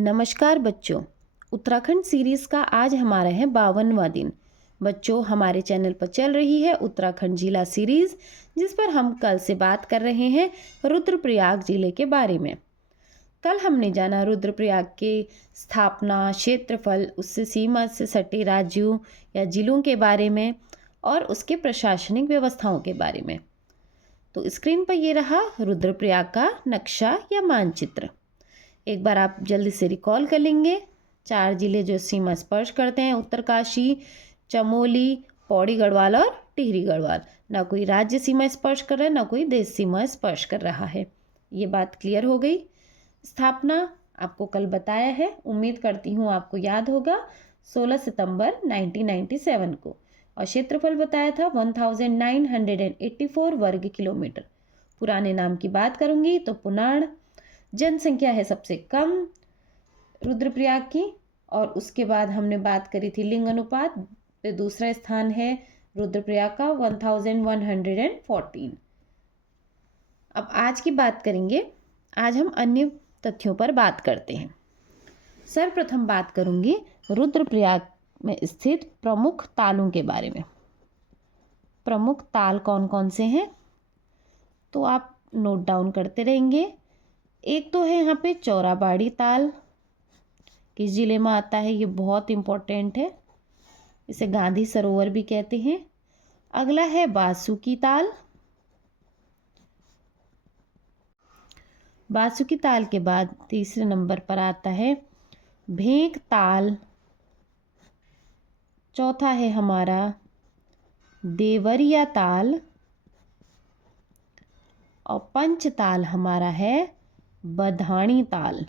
नमस्कार बच्चों, उत्तराखंड सीरीज़ का आज हमारा है 52वां दिन। बच्चों, हमारे चैनल पर चल रही है उत्तराखंड जिला सीरीज़, जिस पर हम कल से बात कर रहे हैं रुद्रप्रयाग जिले के बारे में। कल हमने जाना रुद्रप्रयाग के स्थापना, क्षेत्रफल, उससे सीमा से सटे राज्यों या जिलों के बारे में और उसके प्रशासनिक व्यवस्थाओं के बारे में। तो स्क्रीन पर ये रहा रुद्रप्रयाग का नक्शा या मानचित्र। एक बार आप जल्दी से रिकॉल कर लेंगे। 4 जिले जो सीमा स्पर्श करते हैं, उत्तरकाशी, चमोली, पौड़ी गढ़वाल और टिहरी गढ़वाल। ना कोई राज्य सीमा स्पर्श कर रहा है, ना कोई देश सीमा स्पर्श कर रहा है। ये बात क्लियर हो गई। स्थापना आपको कल बताया है, उम्मीद करती हूँ आपको याद होगा, 16 सितंबर 1997 को। और क्षेत्रफल बताया था 1984 वर्ग किलोमीटर। पुराने नाम की बात करूँगी तो पुनाड़। जनसंख्या है सबसे कम रुद्रप्रयाग की, और उसके बाद हमने बात करी थी लिंग अनुपात पे दूसरा स्थान है रुद्रप्रयाग का 1114। अब आज की बात करेंगे। आज हम अन्य तथ्यों पर बात करते हैं। सर्वप्रथम बात करूंगी रुद्रप्रयाग में स्थित प्रमुख तालों के बारे में। प्रमुख ताल कौन कौन से हैं तो आप नोट डाउन करते रहेंगे। एक तो है यहाँ पे चौराबाड़ी ताल, किस जिले में आता है, ये बहुत इम्पोर्टेंट है, इसे गांधी सरोवर भी कहते हैं। अगला है बासुकी ताल। बासुकी ताल के बाद तीसरे नंबर पर आता है भेंक ताल। चौथा है हमारा देवरिया ताल, और पंच ताल हमारा है बधानी ताल।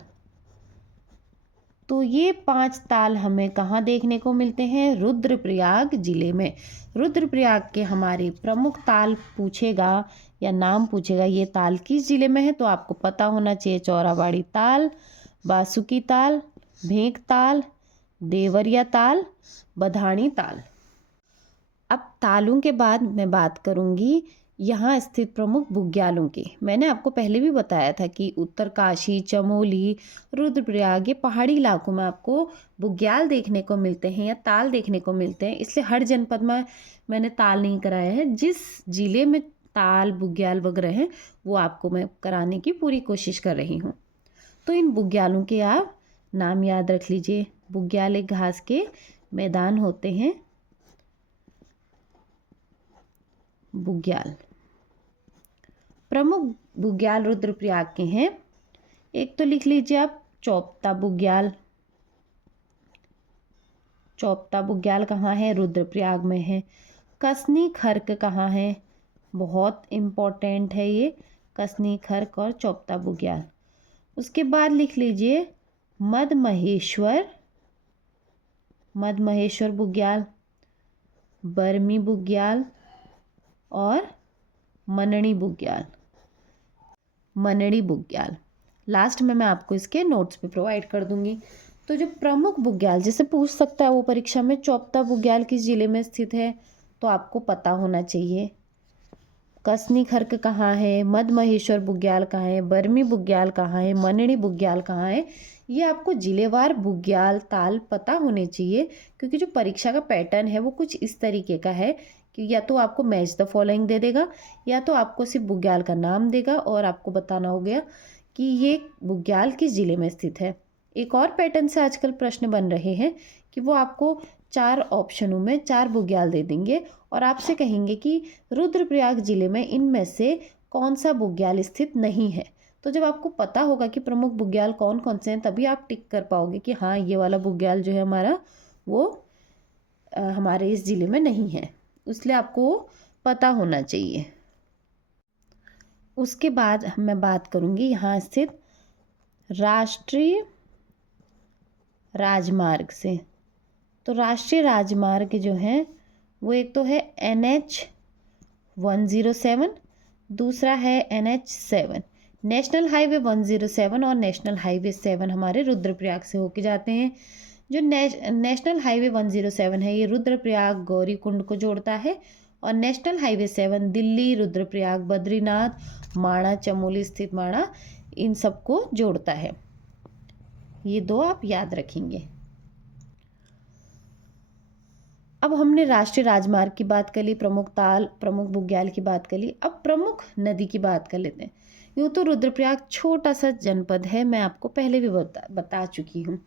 तो ये 5 ताल हमें कहाँ देखने को मिलते हैं? रुद्रप्रयाग जिले में। रुद्रप्रयाग के हमारे प्रमुख ताल पूछेगा या नाम पूछेगा, ये ताल किस जिले में है, तो आपको पता होना चाहिए चौराबाड़ी ताल, बासुकी ताल, भेंक ताल, देवरिया ताल, बधानी ताल। अब तालों के बाद मैं बात करूँगी यहाँ स्थित प्रमुख बुग्यालों की। मैंने आपको पहले भी बताया था कि उत्तरकाशी, चमोली, रुद्रप्रयाग ये पहाड़ी इलाकों में आपको बुग्याल देखने को मिलते हैं या ताल देखने को मिलते हैं। इसलिए हर जनपद में मैंने ताल नहीं कराया है। जिस जिले में ताल, बुग्याल वगैरह हैं वो आपको मैं कराने की पूरी कोशिश कर रही हूँ। तो इन बुग्यालों के आप नाम याद रख लीजिए। बुग्याल एक घास के मैदान होते हैं। बुग्याल, प्रमुख बुग्याल रुद्रप्रयाग के हैं। एक तो लिख लीजिए आप चौपता बुग्याल। चौपता बुग्याल कहाँ है? रुद्रप्रयाग में है। कसनी खर्क कहाँ है? बहुत इम्पोर्टेंट है ये, कसनी खर्क और चौपता बुग्याल। उसके बाद लिख लीजिए मदमहेश्वर। मदमहेश्वर बुग्याल, बरमी बुग्याल और मनड़ी बुग्याल। मनड़ी बुग्याल लास्ट में मैं आपको इसके नोट्स पे प्रोवाइड कर दूंगी। तो जो प्रमुख बुग्याल, जैसे पूछ सकता है वो परीक्षा में, चौपता बुग्याल किस जिले में स्थित है तो आपको पता होना चाहिए। कसनी खर्क कहाँ है, मदमहेश्वर बुग्याल कहाँ है, बरमी बुग्याल कहाँ है, मनड़ी बुग्याल कहाँ है, ये आपको जिलेवार बुग्याल ताल पता होने चाहिए। क्योंकि जो परीक्षा का पैटर्न है वो कुछ इस तरीके का है कि या तो आपको मैच द फॉलोइंग दे देगा, या तो आपको सिर्फ बुग्याल का नाम देगा और आपको बताना हो गया कि ये बुग्याल किस जिले में स्थित है। एक और पैटर्न से आजकल प्रश्न बन रहे हैं कि वो आपको 4 ऑप्शनों में 4 बुग्याल दे देंगे और आपसे कहेंगे कि रुद्रप्रयाग जिले में इनमें से कौन सा बुग्याल स्थित नहीं है। तो जब आपको पता होगा कि प्रमुख बुग्याल कौन कौन से हैं, तभी आप टिक कर पाओगे कि हाँ, ये वाला बुग्याल जो है हमारा वो हमारे इस जिले में नहीं है। इसलिए आपको पता होना चाहिए। उसके बाद मैं बात करूँगी यहाँ स्थित राष्ट्रीय राजमार्ग से। तो राष्ट्रीय राजमार्ग जो हैं वो एक तो है NH 107, दूसरा है NH 7। नेशनल हाईवे 107 और नेशनल हाईवे 7 हमारे रुद्रप्रयाग से होके जाते हैं। जो नेशनल हाईवे 107 है ये रुद्रप्रयाग गौरीकुंड को जोड़ता है, और नेशनल हाईवे 7 दिल्ली, रुद्रप्रयाग, बद्रीनाथ, माणा, चमोली स्थित माणा, इन सबको जोड़ता है। ये दो आप याद रखेंगे। अब हमने राष्ट्रीय राजमार्ग की बात कर ली, प्रमुख ताल, प्रमुख बुग्याल की बात कर ली। अब प्रमुख नदी की बात कर लेते हैं। यूँ तो रुद्रप्रयाग छोटा सा जनपद है, मैं आपको पहले भी बता चुकी हूँ।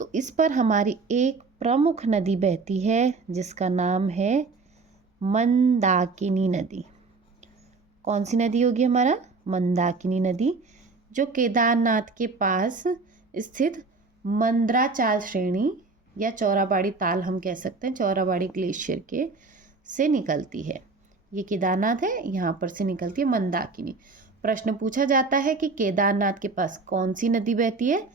तो इस पर हमारी एक प्रमुख नदी बहती है जिसका नाम है मंदाकिनी नदी। कौन सी नदी होगी हमारा? मंदाकिनी नदी, जो केदारनाथ के पास स्थित मंदराचाल श्रेणी या चौराबाड़ी ताल हम कह सकते हैं, चौराबाड़ी ग्लेशियर के से निकलती है। ये केदारनाथ है, यहाँ पर से निकलती है मंदाकिनी। प्रश्न पूछा जाता है कि केदारनाथ के पास कौन सी नदी बहती है?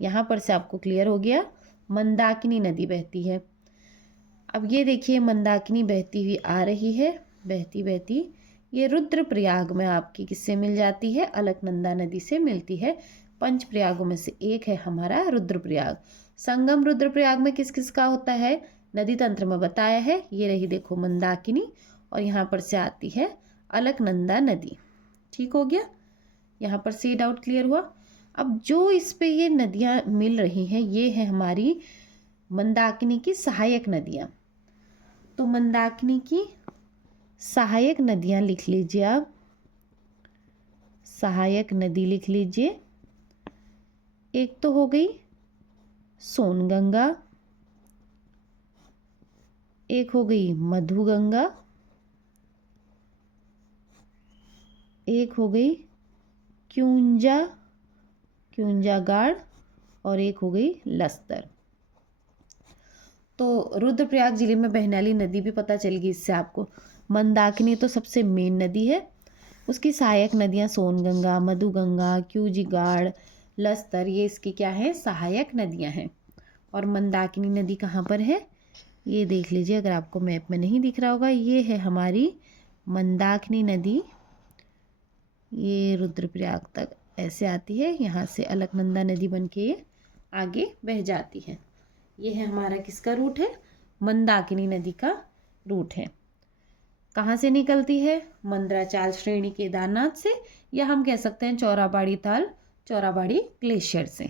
यहाँ पर से आपको क्लियर हो गया, मंदाकिनी नदी बहती है। अब ये देखिए मंदाकिनी बहती हुई आ रही है, बहती बहती ये रुद्रप्रयाग में आपकी किससे मिल जाती है? अलकनंदा नदी से मिलती है। पंच प्रयागों में से एक है हमारा रुद्रप्रयाग। संगम रुद्रप्रयाग में किस किस का होता है? नदी तंत्र में बताया है, ये रही देखो मंदाकिनी, और यहाँ पर से आती है अलकनंदा नदी। ठीक हो गया, यहाँ पर से डाउट क्लियर हुआ। अब जो इस पे ये नदियाँ मिल रही हैं, ये है हमारी मंदाकिनी की सहायक नदियाँ। तो मंदाकिनी की सहायक नदियाँ लिख लीजिए आप, सहायक नदी लिख लीजिए। एक तो हो गई सोनगंगा, एक हो गई मधुगंगा, एक हो गई क्यूंजागाड़, और एक हो गई लस्तर। तो रुद्रप्रयाग जिले में बहने वाली नदी भी पता चल गई इससे आपको। मंदाकिनी तो सबसे मेन नदी है, उसकी सहायक नदियाँ सोनगंगा, मधुगंगा, क्यूंजागाड़, लस्तर, ये इसकी क्या है? सहायक नदियाँ हैं। और मंदाकिनी नदी कहाँ पर है? ये देख लीजिए, अगर आपको मैप में नहीं दिख रहा होगा, ये है हमारी मंदाकिनी नदी। ये रुद्रप्रयाग तक ऐसे आती है, यहाँ से अलकनंदा नदी बन के ये आगे बह जाती है। ये है हमारा किसका रूट है? मंदाकिनी नदी का रूट है। कहाँ से निकलती है? मंदराचाल श्रेणी केदारनाथ से, या हम कह सकते हैं चौराबाड़ी ताल, चौराबाड़ी ग्लेशियर से।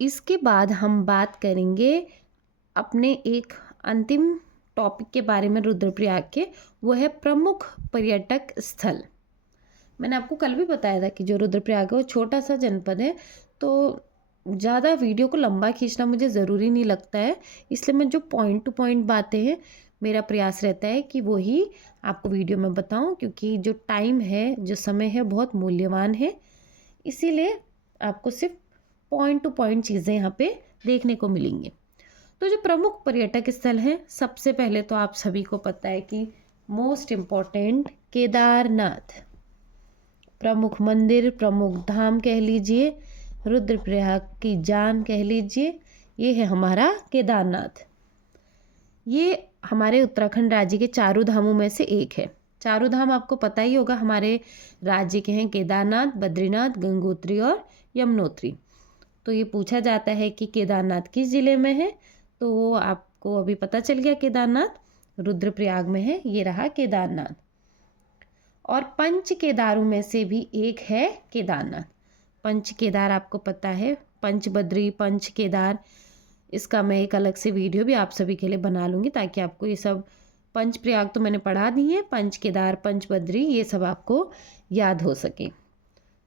इसके बाद हम बात करेंगे अपने एक अंतिम टॉपिक के बारे में रुद्रप्रयाग के, वो है प्रमुख पर्यटक स्थल। मैंने आपको कल भी बताया था कि जो रुद्रप्रयाग है वो छोटा सा जनपद है, तो ज़्यादा वीडियो को लंबा खींचना मुझे ज़रूरी नहीं लगता है, इसलिए मैं जो पॉइंट टू पॉइंट बातें हैं, मेरा प्रयास रहता है कि वो ही आपको वीडियो में बताऊं, क्योंकि जो टाइम है, जो समय है, बहुत मूल्यवान है। इसीलिए आपको सिर्फ पॉइंट टू पॉइंट चीज़ें यहाँ पे देखने को मिलेंगी। तो जो प्रमुख पर्यटक स्थल हैं, सबसे पहले तो आप सभी को पता है कि मोस्ट इम्पॉर्टेंट केदारनाथ, प्रमुख मंदिर, प्रमुख धाम कह लीजिए, रुद्रप्रयाग की जान कह लीजिए, ये है हमारा केदारनाथ। ये हमारे उत्तराखंड राज्य के चारों धामों में से एक है। चारों धाम आपको पता ही होगा हमारे राज्य के हैं, केदारनाथ, बद्रीनाथ, गंगोत्री और यमुनोत्री। तो ये पूछा जाता है कि केदारनाथ किस जिले में है, तो वो आपको अभी पता चल गया, केदारनाथ रुद्रप्रयाग में है। ये रहा केदारनाथ। और पंच केदारों में से भी एक है केदारनाथ। पंच केदार आपको पता है, पंच बद्री, पंच केदार, इसका मैं एक अलग से वीडियो भी आप सभी के लिए बना लूँगी, ताकि आपको ये सब, पंच प्रयाग तो मैंने पढ़ा दी है, पंच केदार, पंच बद्री, ये सब आपको याद हो सके।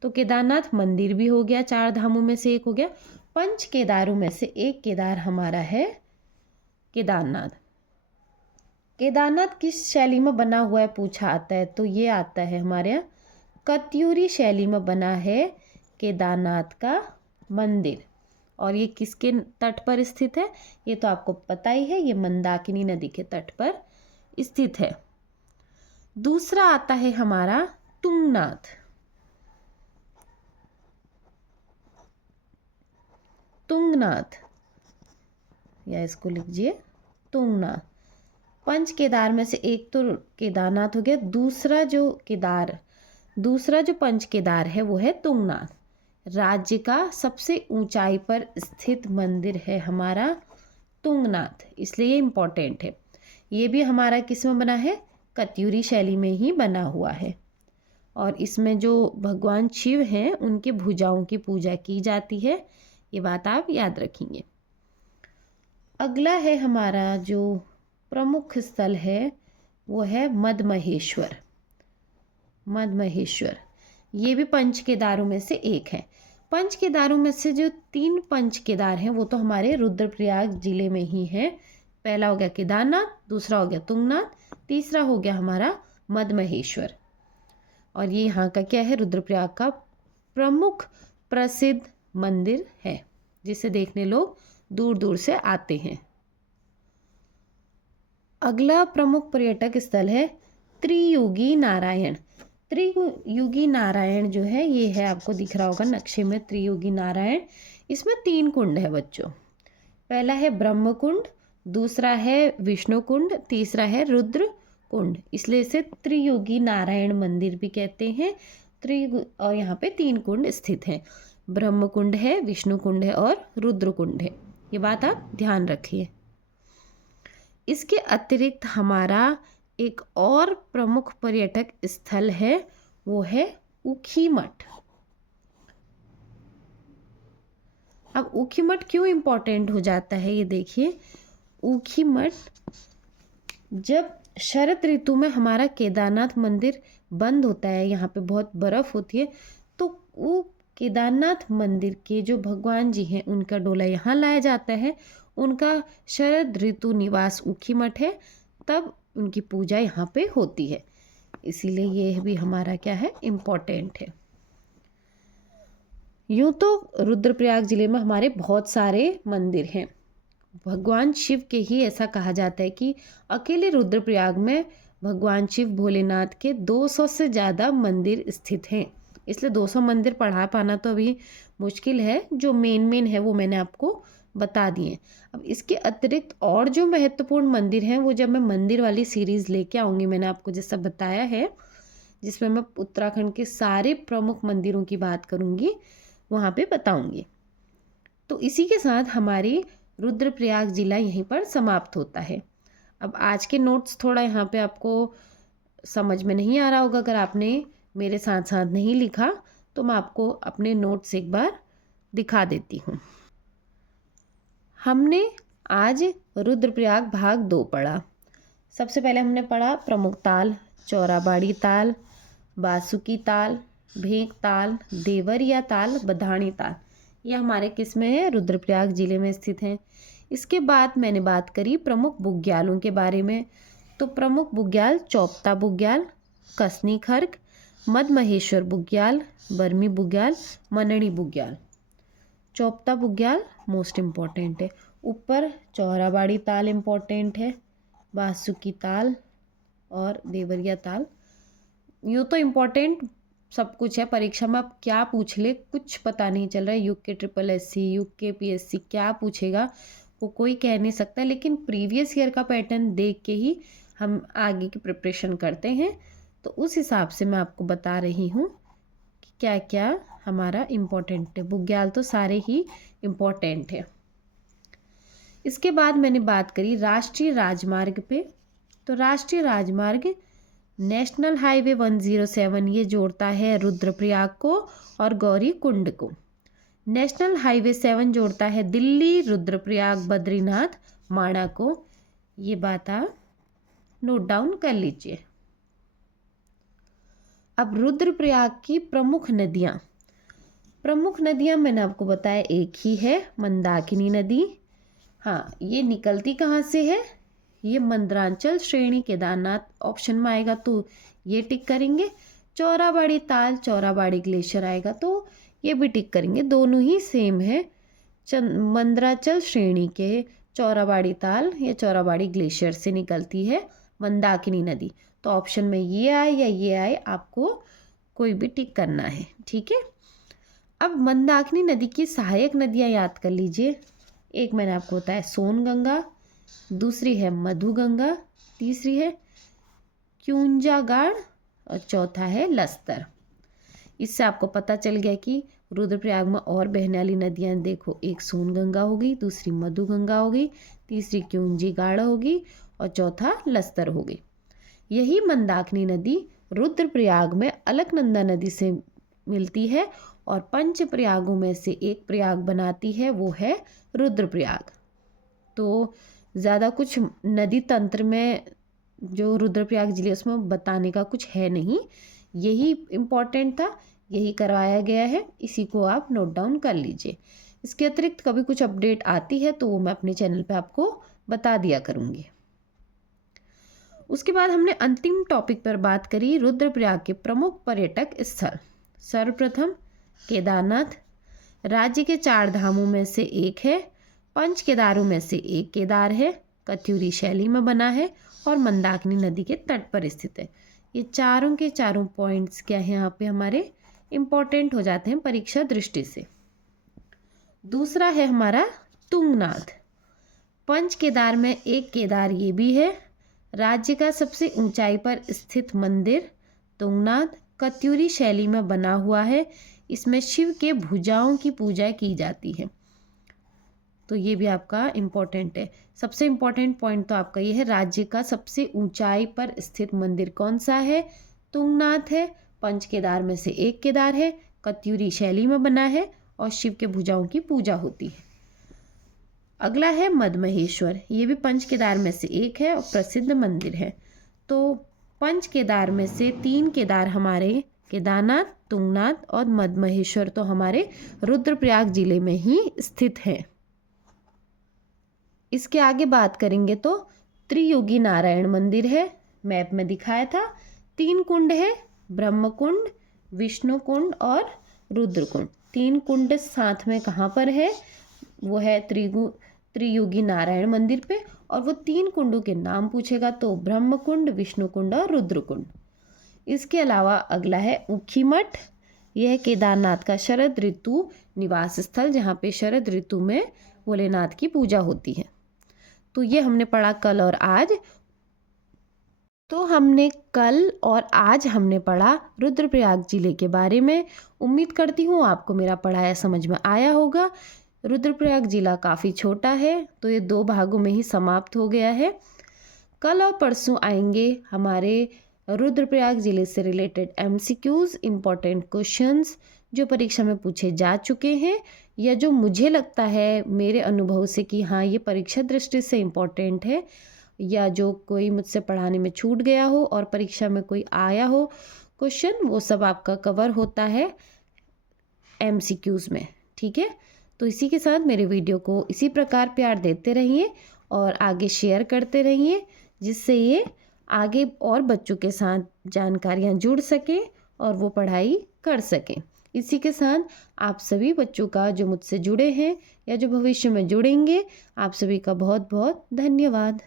तो केदारनाथ मंदिर भी हो गया, चार धामों में से एक हो गया। पंच केदारों में से एक केदार हमारा है केदारनाथ। केदारनाथ किस शैली में बना हुआ है पूछा आता है, तो ये आता है हमारे यहाँ कत्यूरी शैली में बना है केदारनाथ का मंदिर। और ये किसके तट पर स्थित है? ये तो आपको पता ही है, ये मंदाकिनी नदी के तट पर स्थित है। दूसरा आता है हमारा तुंगनाथ। तुंगनाथ, या इसको लिखिए तुंगनाथ। पंच केदार में से एक तो केदारनाथ हो गया, दूसरा जो पंच केदार है वो है तुंगनाथ। राज्य का सबसे ऊंचाई पर स्थित मंदिर है हमारा तुंगनाथ, इसलिए ये इम्पोर्टेंट है। ये भी हमारा किस में बना है? कत्यूरी शैली में ही बना हुआ है। और इसमें जो भगवान शिव हैं उनके भुजाओं की पूजा की जाती है। ये बात आप याद रखेंगे। अगला है हमारा जो प्रमुख स्थल है वो है मद्महेश्वर। मद्महेश्वर ये भी पंच केदारों में से एक है। पंच केदारों में से जो 3 पंच केदार हैं वो तो हमारे रुद्रप्रयाग जिले में ही है। पहला हो गया केदारनाथ, दूसरा हो गया तुंगनाथ, तीसरा हो गया हमारा मद्महेश्वर। और ये यहाँ का क्या है, रुद्रप्रयाग का प्रमुख प्रसिद्ध मंदिर है जिसे देखने लोग दूर दूर से आते हैं। अगला प्रमुख पर्यटक स्थल है त्रियुगी नारायण। त्रियुगी नारायण जो है ये है, आपको दिख रहा होगा नक्शे में, त्रियुगी नारायण। इसमें 3 कुंड है बच्चों। पहला है ब्रह्म कुंड, दूसरा है विष्णु कुंड, तीसरा है रुद्र कुंड। इसलिए इसे त्रियुगी नारायण मंदिर भी कहते हैं। और यहाँ पे 3 कुंड स्थित हैं। ब्रह्म कुंड है, विष्णु कुंड है और रुद्र कुंड है। ये बात आप ध्यान रखिए। इसके अतिरिक्त हमारा एक और प्रमुख पर्यटक स्थल है, वो है ऊखीमठ। अब ऊखीमठ क्यों इम्पोर्टेंट हो जाता है ये देखिए। ऊखीमठ जब शरद ऋतु में हमारा केदारनाथ मंदिर बंद होता है, यहाँ पे बहुत बर्फ़ होती है, तो वो केदारनाथ मंदिर के जो भगवान जी हैं उनका डोला यहाँ लाया जाता है। उनका शरद ऋतु निवास ऊखीमठ है, तब उनकी पूजा यहाँ पे होती है। इसीलिए ये भी हमारा क्या है, इम्पोर्टेंट है। यूँ तो रुद्रप्रयाग जिले में हमारे बहुत सारे मंदिर हैं। भगवान शिव के ही ऐसा कहा जाता है कि अकेले रुद्रप्रयाग में भगवान शिव भोलेनाथ के 200 से ज़्यादा मंदिर स्थित हैं। इसलिए 200 मंदिर पढ़ा पाना तो अभी मुश्किल है। जो मेन है वो मैंने आपको बता दिए। अब इसके अतिरिक्त और जो महत्वपूर्ण मंदिर हैं वो जब मैं मंदिर वाली सीरीज़ लेके आऊँगी, मैंने आपको जैसा बताया है, जिसमें मैं उत्तराखंड के सारे प्रमुख मंदिरों की बात करूँगी, वहाँ पे बताऊँगी। तो इसी के साथ हमारी रुद्रप्रयाग जिला यहीं पर समाप्त होता है। अब आज के नोट्स थोड़ा यहाँ पे आपको समझ में नहीं आ रहा होगा अगर आपने मेरे साथ साथ नहीं लिखा, तो मैं आपको अपने नोट्स एक बार दिखा देती हूँ। हमने आज रुद्रप्रयाग भाग 2 पढ़ा। सबसे पहले हमने पढ़ा प्रमुख ताल, चौराबाड़ी ताल, बासुकी ताल, भेंक ताल, देवरिया ताल, बधाणी ताल। ये हमारे किस में है, रुद्रप्रयाग जिले में स्थित हैं। इसके बाद मैंने बात करी प्रमुख बुग्यालों के बारे में। तो प्रमुख बुग्याल चौपता बुग्याल, कसनी खर्क, मद्महेश्वर बुग्याल, बर्मी बुग्याल, मनड़ी बुग्याल। चौपता बुग्याल मोस्ट इम्पॉर्टेंट है। ऊपर चौराबाड़ी ताल इम्पॉर्टेंट है, बासुकी ताल और देवरिया ताल। यूँ तो इम्पॉर्टेंट सब कुछ है, परीक्षा में आप क्या पूछ ले कुछ पता नहीं चल रहा है। यूके SSS, यूके PSC क्या पूछेगा वो कोई कह नहीं सकता, लेकिन प्रीवियस ईयर का पैटर्न देख के ही हम आगे की प्रिपरेशन करते हैं। तो उस हिसाब से मैं आपको बता रही हूँ कि क्या क्या हमारा इम्पोर्टेंट है। बुग्याल तो सारे ही इम्पोर्टेंट है। इसके बाद मैंने बात करी राष्ट्रीय राजमार्ग पे। तो राष्ट्रीय राजमार्ग नेशनल हाईवे 107 ये जोड़ता है रुद्रप्रयाग को और गौरी कुंड को। नेशनल हाईवे 7 जोड़ता है दिल्ली, रुद्रप्रयाग, बद्रीनाथ, माणा को। ये बात आप नोट डाउन कर लीजिए। अब रुद्रप्रयाग की प्रमुख नदियाँ। प्रमुख नदियाँ मैंने आपको बताया एक ही है, मंदाकिनी नदी। हाँ, ये निकलती कहाँ से है, ये मंदरांचल श्रेणी केदारनाथ ऑप्शन में आएगा तो ये टिक करेंगे। चौराबाड़ी ताल, चौराबाड़ी ग्लेशियर आएगा तो ये भी टिक करेंगे, दोनों ही सेम है। मंदरांचल श्रेणी के चौराबाड़ी ताल या चौराबाड़ी ग्लेशियर से निकलती है मंदाकिनी नदी। तो ऑप्शन में ये आए या ये आए, आपको कोई भी टिक करना है, ठीक है। अब मंदाकिनी नदी की सहायक नदियाँ याद कर लीजिए। एक मैंने आपको बताया सोनगंगा, दूसरी है मधुगंगा, तीसरी है क्यूंजागाड़ और चौथा है लस्तर। इससे आपको पता चल गया कि रुद्रप्रयाग में और बहने वाली नदियाँ देखो, एक सोनगंगा होगी, दूसरी मधुगंगा होगी, तीसरी क्यूंजीगाड़ होगी और चौथा लस्तर होगी। यही मंदाकिनी नदी रुद्रप्रयाग में अलकनंदा नदी से मिलती है और पंच प्रयागों में से एक प्रयाग बनाती है, वो है रुद्रप्रयाग। तो ज़्यादा कुछ नदी तंत्र में जो रुद्रप्रयाग जिले उसमें बताने का कुछ है नहीं, यही इम्पोर्टेंट था, यही करवाया गया है, इसी को आप नोट डाउन कर लीजिए। इसके अतिरिक्त कभी कुछ अपडेट आती है तो वो मैं अपने चैनल पे आपको बता दिया करूँगी। उसके बाद हमने अंतिम टॉपिक पर बात करी रुद्रप्रयाग के प्रमुख पर्यटक स्थल। सर्वप्रथम केदारनाथ राज्य के 4 धामों में से एक है, 5 केदारों में से एक केदार है, कत्यूरी शैली में बना है और मंदाकिनी नदी के तट पर स्थित है। ये चारों के चारों पॉइंट्स क्या है यहाँ पे हमारे इम्पोर्टेंट हो जाते हैं परीक्षा दृष्टि से। दूसरा है हमारा तुंगनाथ, पंच केदार में एक केदार ये भी है। राज्य का सबसे ऊंचाई पर स्थित मंदिर तुंगनाथ कत्यूरी शैली में बना हुआ है। इसमें शिव के भुजाओं की पूजा की जाती है, तो ये भी आपका इम्पोर्टेंट है। सबसे इम्पोर्टेंट पॉइंट तो आपका ये है, राज्य का सबसे ऊंचाई पर स्थित मंदिर कौन सा है? तुंगनाथ है, पंच केदार में से एक केदार है, कत्यूरी शैली में बना है और शिव के भुजाओं की पूजा होती है। अगला है मदमहेश्वर, ये भी पंच केदार में से एक है और प्रसिद्ध मंदिर है। तो पंच केदार में से 3 केदार हमारे केदारनाथ, तुंगनाथ और मदमहेश्वर तो हमारे रुद्रप्रयाग जिले में ही स्थित है। इसके आगे बात करेंगे तो त्रियोगी नारायण मंदिर है, मैप में दिखाया था। 3 कुंड है, ब्रह्म कुंड, विष्णु कुंड और रुद्र कुंड। 3 कुंड साथ में कहाँ पर है? वो है त्रियोगी नारायण मंदिर पे, और वो 3 कुंडों के नाम पूछेगा तो ब्रह्म कुंड, विष्णु कुंड और रुद्र कुंड। इसके अलावा अगला है ऊखीमठ, यह है केदारनाथ का शरद ऋतु निवास स्थल, जहाँ पे शरद ऋतु में भोलेनाथ की पूजा होती है। तो ये हमने पढ़ा कल और आज। तो हमने कल और आज हमने पढ़ा रुद्रप्रयाग जिले के बारे में। उम्मीद करती हूँ आपको मेरा पढ़ाया समझ में आया होगा। रुद्रप्रयाग जिला काफ़ी छोटा है, तो ये 2 भागों में ही समाप्त हो गया है। कल और परसों आएंगे हमारे रुद्रप्रयाग जिले से रिलेटेड MCQs, इम्पॉर्टेंट क्वेश्चंस जो परीक्षा में पूछे जा चुके हैं या जो मुझे लगता है मेरे अनुभव से कि हाँ ये परीक्षा दृष्टि से इम्पॉर्टेंट है, या जो कोई मुझसे पढ़ाने में छूट गया हो और परीक्षा में कोई आया हो क्वेश्चन, वो सब आपका कवर होता है MCQs में। ठीक है, तो इसी के साथ मेरे वीडियो को इसी प्रकार प्यार देते रहिए और आगे शेयर करते रहिए, जिससे ये आगे और बच्चों के साथ जानकारियाँ जुड़ सकें और वो पढ़ाई कर सकें। इसी के साथ आप सभी बच्चों का जो मुझसे जुड़े हैं या जो भविष्य में जुड़ेंगे, आप सभी का बहुत बहुत धन्यवाद।